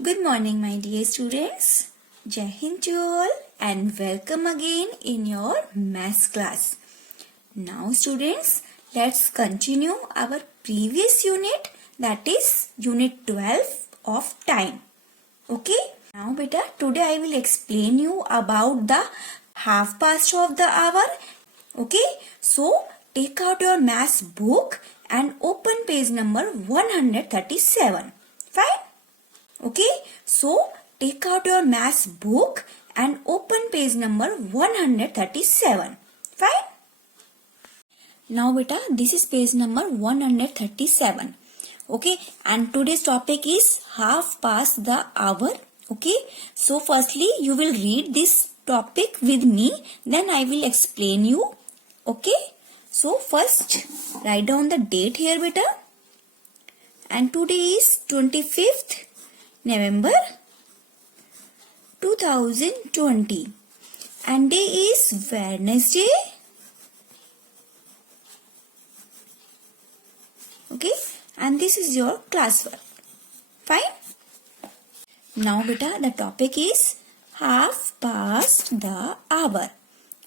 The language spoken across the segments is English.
Good morning, my dear students. Jai Hind to all and welcome again in your maths class. Now, students, let's continue our previous unit, that is unit 12 of time. Okay? Now, beta, today I will explain you about the half past of the hour. Okay? So, take out your maths book and open page number 137. Fine? Okay, so take out your maths book and open page number 137. Fine. Now beta, this is page number 137. Okay, and today's topic is half past the hour. Okay, so firstly you will read this topic with me, then I will explain you. Okay, so first write down the date here beta. And today is 25th November 2020 and day is Wednesday. Okay, and this is your classwork. Fine. Now beta, the topic is half past the hour.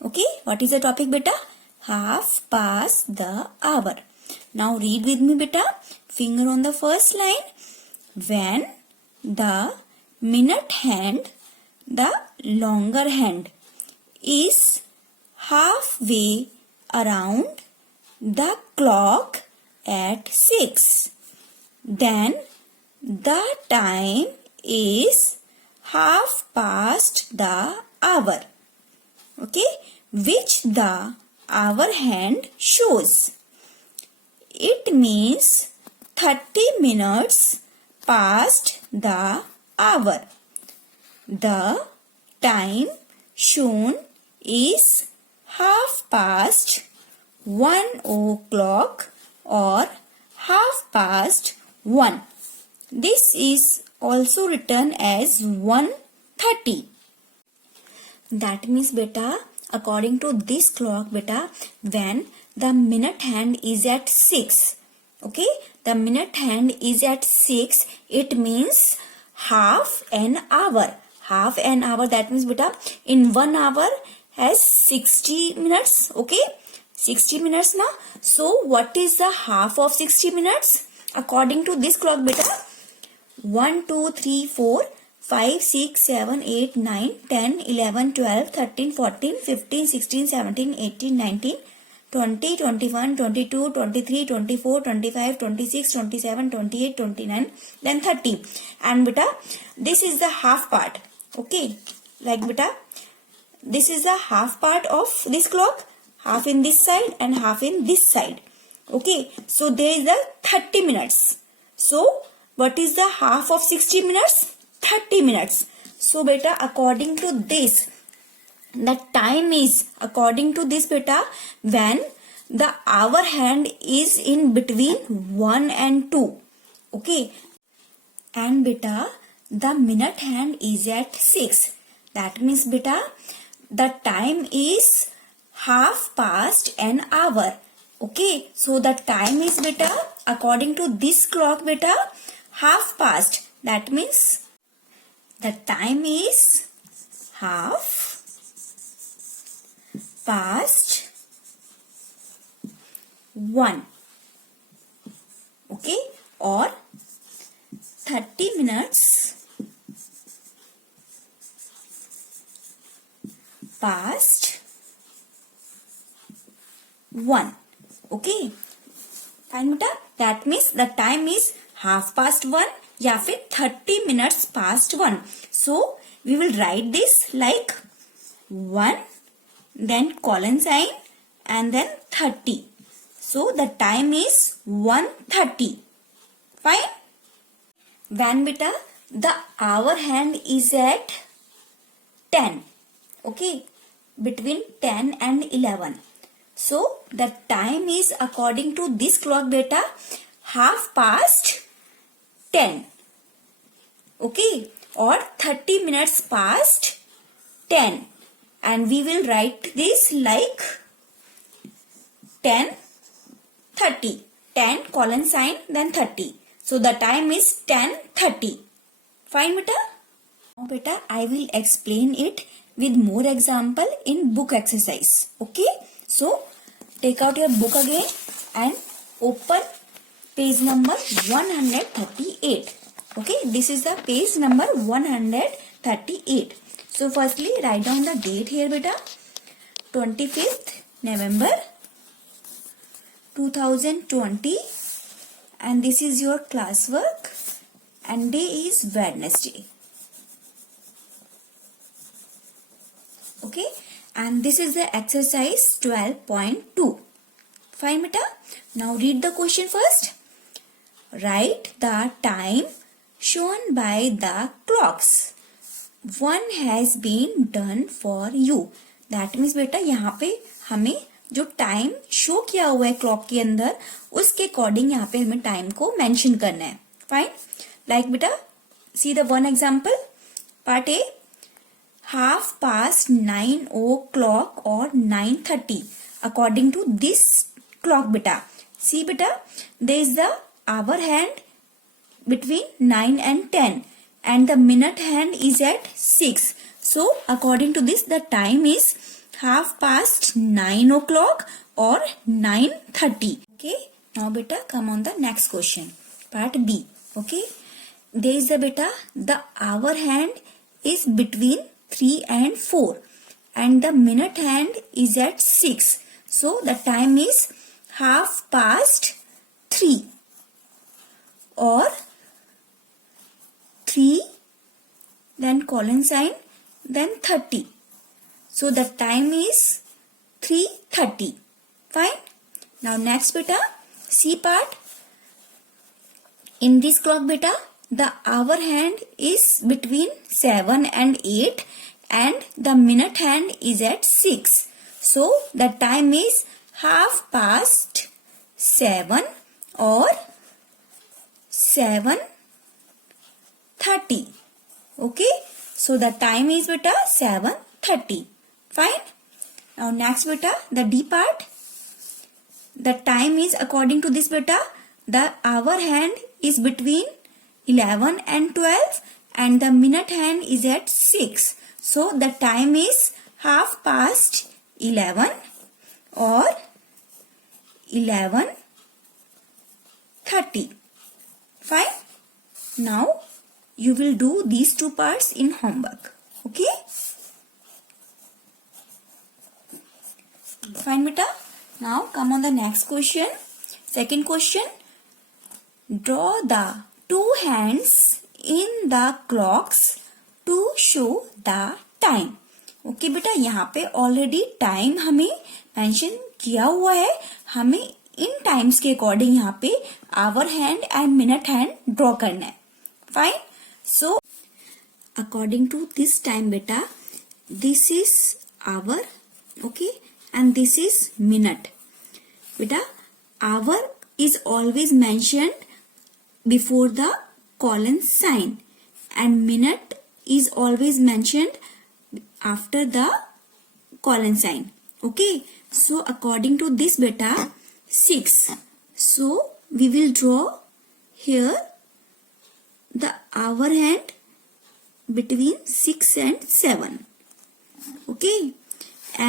Okay, what is the topic beta? Half past the hour. Now read with me beta. Finger on the first line. When the minute hand, the longer hand, is halfway around the clock at 6, then the time is half past the hour. Okay, which the hour hand shows. It means 30 minutes past the hour. The time shown is half past 1 o'clock or half past 1. This is also written as 1:30. That means beta, according to this clock beta, when the minute hand is at 6. Okay, the minute hand is at 6, it means half an hour. Half an hour, that means beta, in 1 hour has 60 minutes. Okay, 60 minutes now. So what is the half of 60 minutes? According to this clock beta, 1, 2, 3, 4, 5, 6, 7, 8, 9, 10, 11, 12, 13, 14, 15, 16, 17, 18, 19, 20, 21, 22, 23, 24, 25, 26, 27, 28, 29, then 30. And beta, this is the half part. Okay, like beta, this is the half part of this clock. Half in this side and half in this side. Okay, so there is the 30 minutes. So, what is the half of 60 minutes? 30 minutes. So, beta, according to this, the time is, according to this beta, when the hour hand is in between 1 and 2. Okay. And beta, the minute hand is at 6. That means beta, the time is half past an hour. Okay. So, the time is beta, according to this clock beta, half past. That means the time is half past 1. Okay, or 30 minutes past 1. Okay, fine beta, that means the time is half past 1 या फिर 30 minutes past 1. So we will write this like 1, then colon sign and then 30. So the time is 1:30. Fine. When beta, the hour hand is at 10. Okay, between 10 and 11. So the time is, according to this clock beta, half past 10. Okay, or 30 minutes past 10. And we will write this like 10:30. 10 colon sign then 30. So the time is 10:30. Fine beta? Now beta, I will explain it with more example in book exercise. Okay? So, take out your book again and open page number 138. Okay? This is the page number 138. So, firstly, write down the date here beta. 25th November 2020, and this is your classwork, and day is Wednesday. Okay, and this is the exercise 12.2. Fine beta. Now read the question first. Write the time shown by the clocks. One has been done for you. That means बेटा यहाँ पे हमें जो time show किया हुआ है clock के अंदर उसके अकॉर्डिंग यहाँ पे हमें टाइम को मेंशन करना है. फाइन. लाइक बेटा see the one example. Part A, 9:30 or 9:30 according to this clock beta. See beta, there is the hour hand between 9 and 10 and the minute hand is at 6. So according to this the time is 9:30 or 9:30. Okay, now beta come on the next question. Part B. Okay, there is the beta the hour hand is between 3 and 4 and the minute hand is at 6. So the time is 3:30 or 3 then colon sign then 30. So the time is 3:30. Fine. Now next beta, C part. In this clock beta, the hour hand is between 7 and 8 and the minute hand is at 6. So the time is 7:30 or 7:30. Okay. So the time is beta 7:30. Fine. Now next beta, the D part. The time is according to this beta, the hour hand is between 11 and 12 and the minute hand is at 6. So the time is 11:30 or 11:30. Fine. Now you will do these two parts in homework. Okay. Fine beta. Now come on the next question. Second question. Draw the two hands in the clocks to show the time. Okay बेटा, यहाँ पे already time हमें mention किया हुआ है. हमें इन times के according यहाँ पे hour hand and minute hand draw करना है. Fine. So according to this time beta, this is hour, okay, and this is minute. Beta, hour is always mentioned before the colon sign and minute is always mentioned after the colon sign. Okay, so according to this beta 6. So we will draw here the hour hand between 6 and 7. Okay,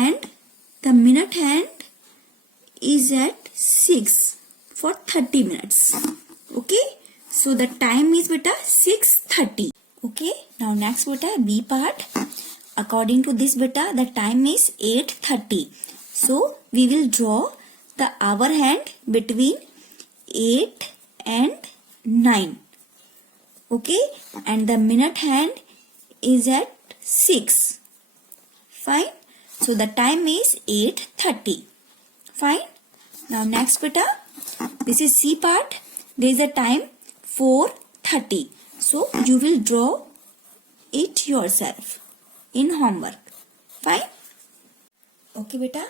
and the minute hand is at 6 for 30 minutes. Okay, so the time is beta 6:30. Okay, now next beta B part. According to this beta the time is 8:30. So we will draw the hour hand between 8 and 9. Okay, and the minute hand is at 6. Fine. So the time is 8:30. Fine. Now next beta, this is C part. There is a time 4:30. So you will draw it yourself in homework. Fine. Okay beta,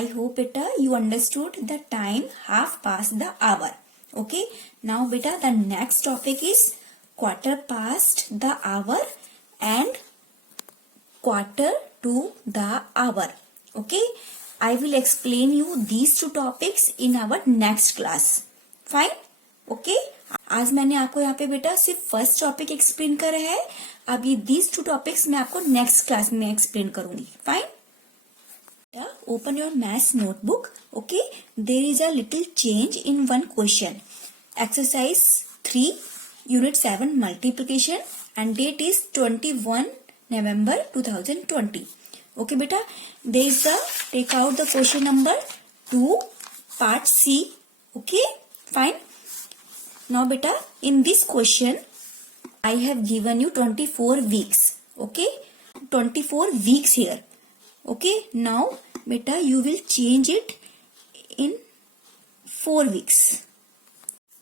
I hope beta you understood the time half past the hour. Okay. Now beta the next topic is quarter past the hour and quarter to the hour. Okay. I will explain you these two topics in our next class. Fine. Okay. आज मैंने आपको यहाँ पे बेटा सिर्फ first topic explain करा है. अभी these 2 टॉपिक्स मैं आपको नेक्स्ट क्लास में एक्सप्लेन करूंगी. Fine. Open your maths notebook. Okay, there is a little change in one question. Exercise 3, Unit 7 multiplication and date is 21 November 2020. Okay beta, there is the take out the question number 2 part C. Okay, fine. Now beta, in this question I have given you 24 weeks. Okay, 24 weeks here. Okay, now beta you will change it in 4 weeks.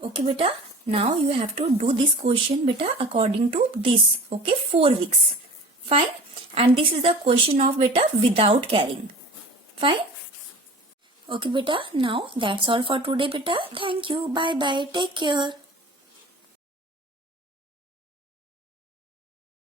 Okay beta, now you have to do this question beta according to this. Okay, 4 weeks. Fine. And this is the question of beta without carrying. Fine. Okay beta, now that's all for today beta. Thank you. Bye bye. Take care.